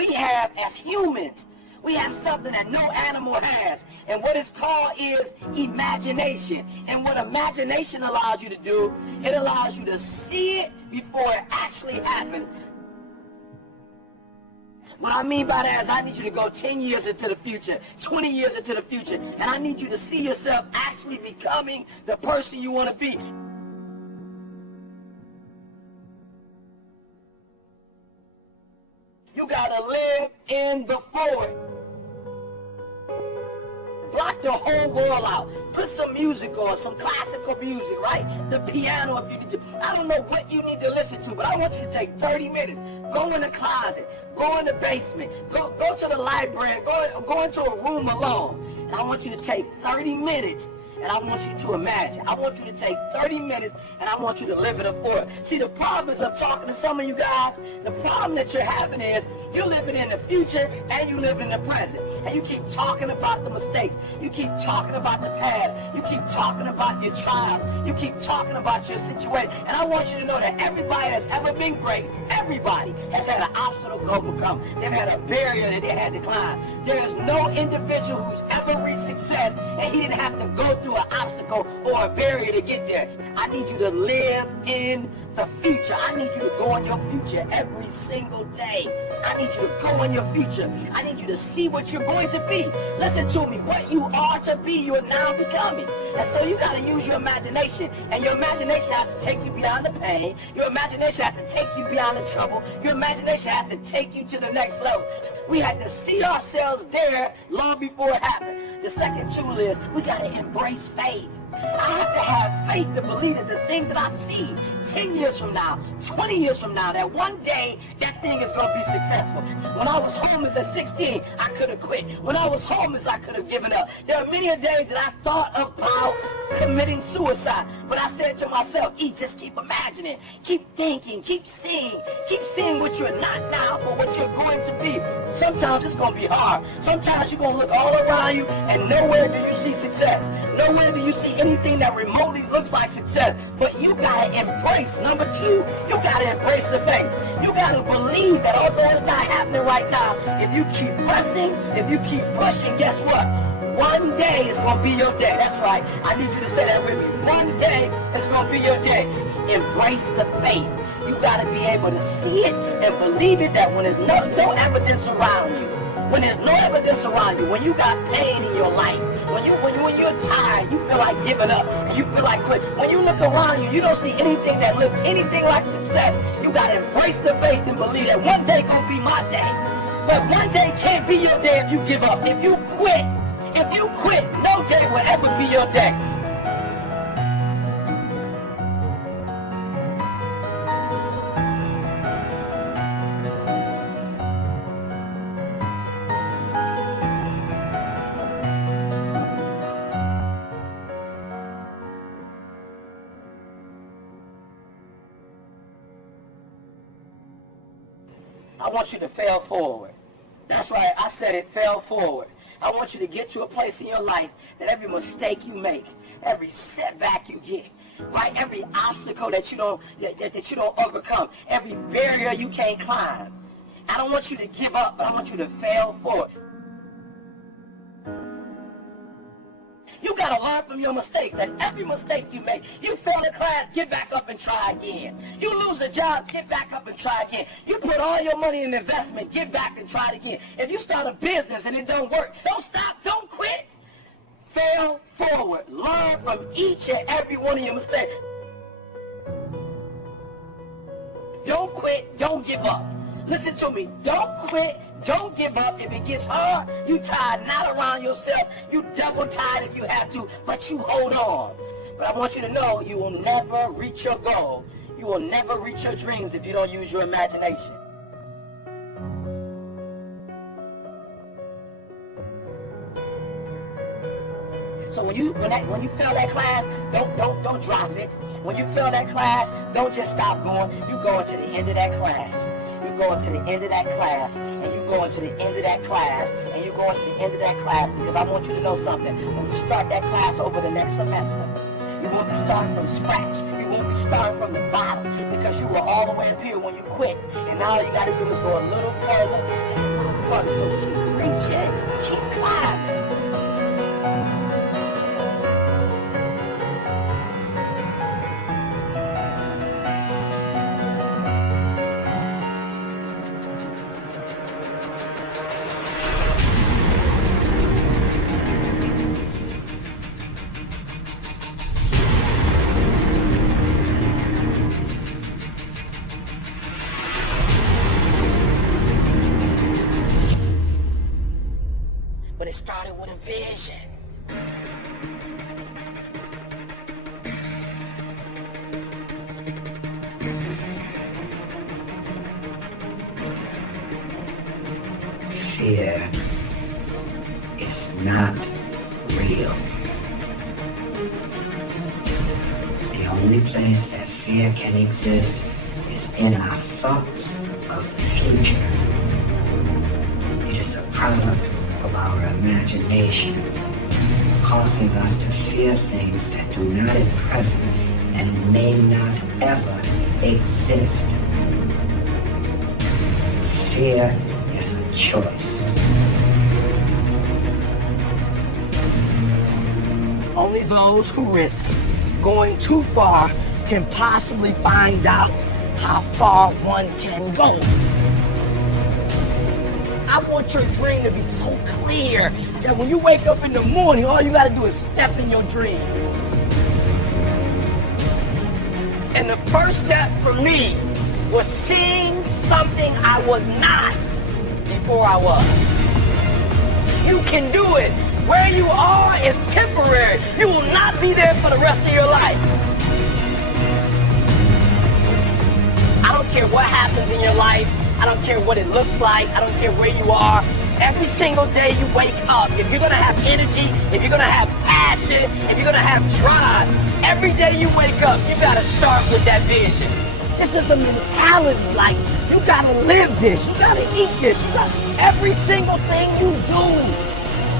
we have as humans. We have something that no animal has. And what it's called is imagination. And what imagination allows you to do, it allows you to see it before it actually happens. What I mean by that is I need you to go 10 years into the future, 20 years into the future, and I need you to see yourself actually becoming the person you want to be. You gotta live in the forward. Block the whole world out. Put some music on, some classical music, right? The piano if you need to. I don't know what you need to listen to, but I want you to take 30 minutes. Go in the closet. Go in the basement. Go to the library. Go into a room alone. And I want you to take 30 minutes. And I want you to imagine. I want you to take 30 minutes and I want you to live in the forward. See, the problem is I'm talking to some of you guys. The problem that you're having is you're living in the future and you live in the present. And you keep talking about the mistakes. You keep talking about the past. You keep talking about your trials. You keep talking about your situation. And I want you to know that everybody that's ever been great, everybody has had an obstacle to overcome. They've had a barrier that they had to climb. There is no individual who's ever reached success and he didn't have to go through an obstacle or a barrier to get there. I need you to live in the future. I need you to go in your future every single day. I need you to go in your future. I need you to see what you're going to be. Listen to me. What you are to be, you're now becoming. And so you got to use your imagination. And your imagination has to take you beyond the pain. Your imagination has to take you beyond the trouble. Your imagination has to take you to the next level. We had to see ourselves there long before it happened. The second tool is we got to embrace faith. I have to have faith to believe that the thing that I see 10 years from now, 20 years from now, that one day that thing is going to be successful. When I was homeless at 16, I could have quit. When I was homeless, I could have given up. There are many days that I thought about committing suicide, but I said to myself, just keep imagining, keep thinking, keep seeing what you're not now, but what you're going to be. Sometimes it's going to be hard. Sometimes you're going to look all around you and nowhere do you see success. Nowhere do you see anything that remotely looks like success. But you got to embrace, number two, you got to embrace the faith. You got to believe that although it's not happening right now, if you keep pressing, if you keep pushing, guess what? One day is going to be your day. That's right. I need you to say that with me. One day is going to be your day. Embrace the faith. You got to be able to see it and believe it, that when there's no evidence around you, when there's no evidence around you, when you got pain in your life, when you're tired, you feel like giving up, and you feel like quitting. When you look around you, you don't see anything that looks anything like success. You got to embrace the faith and believe that one day going to be my day. But one day can't be your day if you give up. If you quit, no day will ever be your day. I want you to fail forward. That's right, I said it, fail forward. I want you to get to a place in your life that every mistake you make, every setback you get, right, every obstacle that you don't overcome, every barrier you can't climb. I don't want you to give up, but I want you to fail forward. You got to learn from your mistakes, that every mistake you make, you fail a class, get back up and try again. You lose a job, get back up and try again. You put all your money in investment, get back and try it again. If you start a business and it don't work, don't stop, don't quit. Fail forward. Learn from each and every one of your mistakes. Don't quit, don't give up. Listen to me, don't quit, don't give up. If it gets hard, you tie a knot around yourself, you double tie it if you have to, but you hold on. But I want you to know you will never reach your goal. You will never reach your dreams if you don't use your imagination. So when you fail that class, don't drop it. When you fail that class, don't just stop going. You go into the end of that class. You go into the end of that class, and you go into the end of that class, and you go into the end of that class, because I want you to know something. When you start that class over the next semester, you won't be starting from scratch. You won't be starting from the bottom, because you were all the way up here when you quit. And now all you got to do is go a little further, part, so keep reaching, keep climbing. But it started with a vision. Fear is not real. The only place that fear can exist is in our thoughts of the future. It is a product of our imagination, causing us to fear things that do not at present and may not ever exist. Fear is a choice. Only those who risk going too far can possibly find out how far one can go. I want your dream to be so clear that when you wake up in the morning, all you gotta do is step in your dream. And the first step for me was seeing something I was not before I was. You can do it. Where you are is temporary. You will not be there for the rest of your life. I don't care what happens in your life. I don't care what it looks like. I don't care where you are. Every single day you wake up, if you're going to have energy, if you're going to have passion, if you're going to have drive, every day you wake up, you got to start with that vision. This is a mentality. Like, you got to live this. You got to eat this. Every single thing you do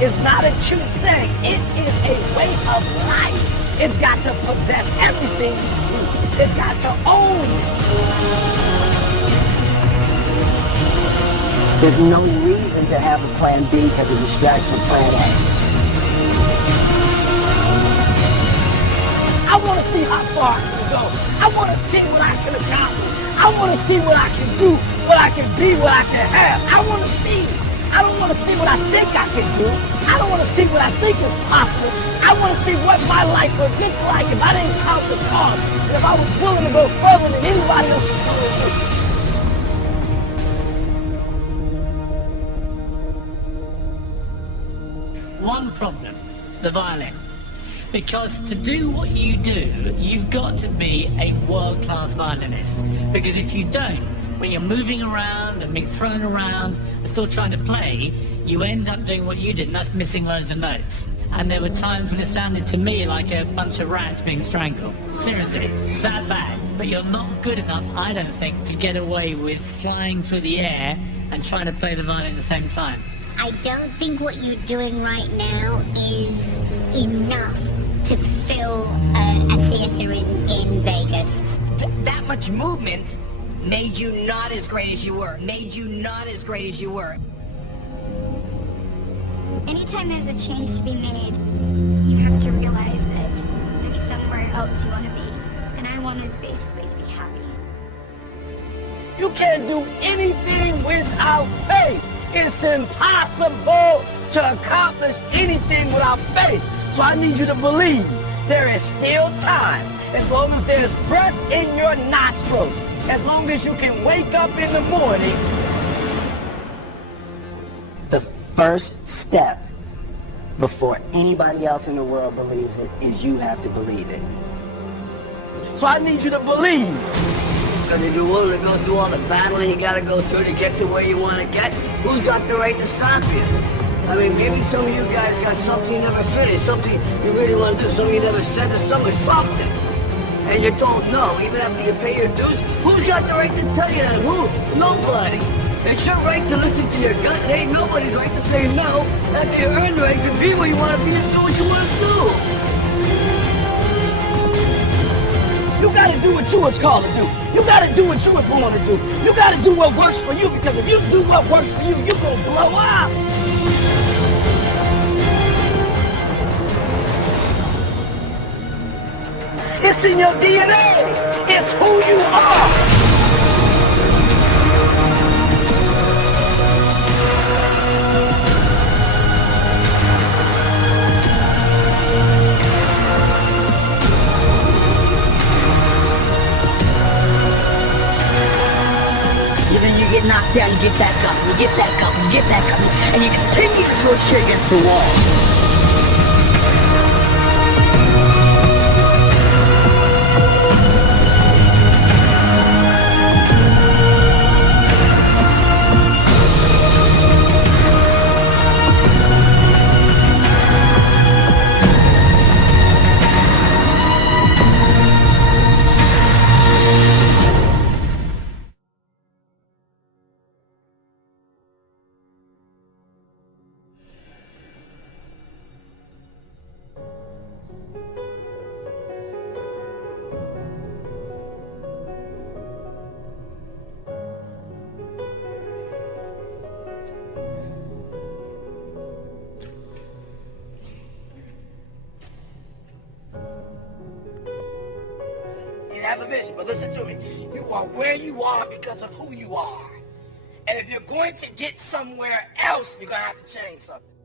is not a cute saying. It is a way of life. It's got to possess everything you do. It's got to own it. There's no reason to have a plan B because it distracts from plan A. I want to see how far I can go. I want to see what I can accomplish. I want to see what I can do, what I can be, what I can have. I want to see. I don't want to see what I think I can do. I don't want to see what I think is possible. I want to see what my life would look like if I didn't count the cost and if I was willing to go further than anybody else was willing to do. One problem, the violin. Because to do what you do, you've got to be a world-class violinist. Because if you don't, when you're moving around and being thrown around and still trying to play, you end up doing what you did, and that's missing loads of notes. And there were times when it sounded to me like a bunch of rats being strangled. Seriously, that bad. But you're not good enough, I don't think, to get away with flying through the air and trying to play the violin at the same time. I don't think what you're doing right now is enough to fill a theater in Vegas. That much movement made you not as great as you were. Anytime there's a change to be made, you have to realize that there's somewhere else you want to be. And I wanted basically to be happy. You can't do anything without faith. It's impossible to accomplish anything without faith. So I need you to believe there is still time. As long as there's breath in your nostrils, as long as you can wake up in the morning, the first step before anybody else in the world believes it is you have to believe it. So I need you to believe. Because if you're willing to go through all the battling you got to go through to get to where you want to get, who's got the right to stop you? I mean, maybe some of you guys got something you never finished, something you really want to do, something you never said to someone, something. And you're told no, even after you pay your dues. Who's got the right to tell you that? Who? Nobody. It's your right to listen to your gut. It ain't nobody's right to say no after you earned the right to be where you want to be and do what you want to do. You got to do what what you was called to do. You gotta do what you were born to do. You gotta do what works for you, because if you do what works for you, you're gonna blow up. It's in your DNA. It's who you are. You get knocked down, you get back up, you get back up, you get back up, and you continue to throw shit against the wall. Have a vision, but listen to me. You are where you are because of who you are. And if you're going to get somewhere else, you're going to have to change something.